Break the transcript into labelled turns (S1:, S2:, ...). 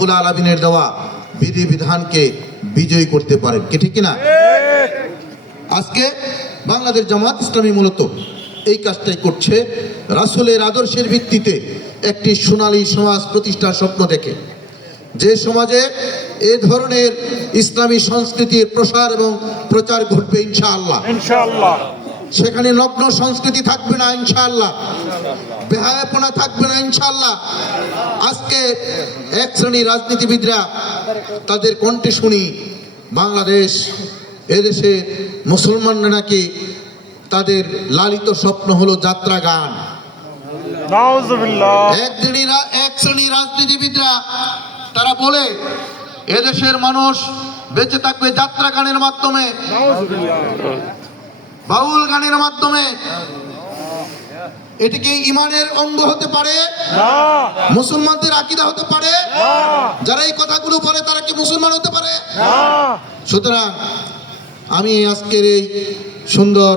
S1: রব্বুল আলমিনের দেওয়া বিধি বিধানকে বিজয়ী করতে পারেন। কে ঠিক কিনা? আজকে বাংলাদেশ জামাত ইসলামী মূলত এই কাজটাই করছে। রাসূলের আদর্শের ভিত্তিতে একটি সোনালী সমাজ প্রতিষ্ঠার স্বপ্ন দেখে। যে সমাজে এ ধরনের ইসলামী সংস্কৃতির প্রসার এবং প্রচার ঘটবে ইনশাআল্লাহ।
S2: ইনশাআল্লাহ।
S1: সেখানে নগ্ন সংস্কৃতি থাকবে না ইনশাআল্লাহ। বেহায়াপনা থাকবে না ইনশাআল্লাহ। আজকে এক শ্রেণির রাজনীতিবিদরা তাদের কণ্ঠে শুনি বাংলাদেশ এদেশে মুসলমানরা নাকি তাদের লালিত স্বপ্ন হলো যাত্রা গান। এক শ্রেণির রাজনীতিবিদরা তারা বলে এদেশের মানুষ বেঁচে থাকবে যাত্রা গানের মাধ্যমে। বাউল গানের মাধ্যমে। এটি কি ইমানের অঙ্গ হতে পারে? মুসলমানদের আকিদা হতে পারে? যারা এই কথাগুলো বলে তারা কি মুসলমান হতে পারে? সুতরাং আমি আজকের এই সুন্দর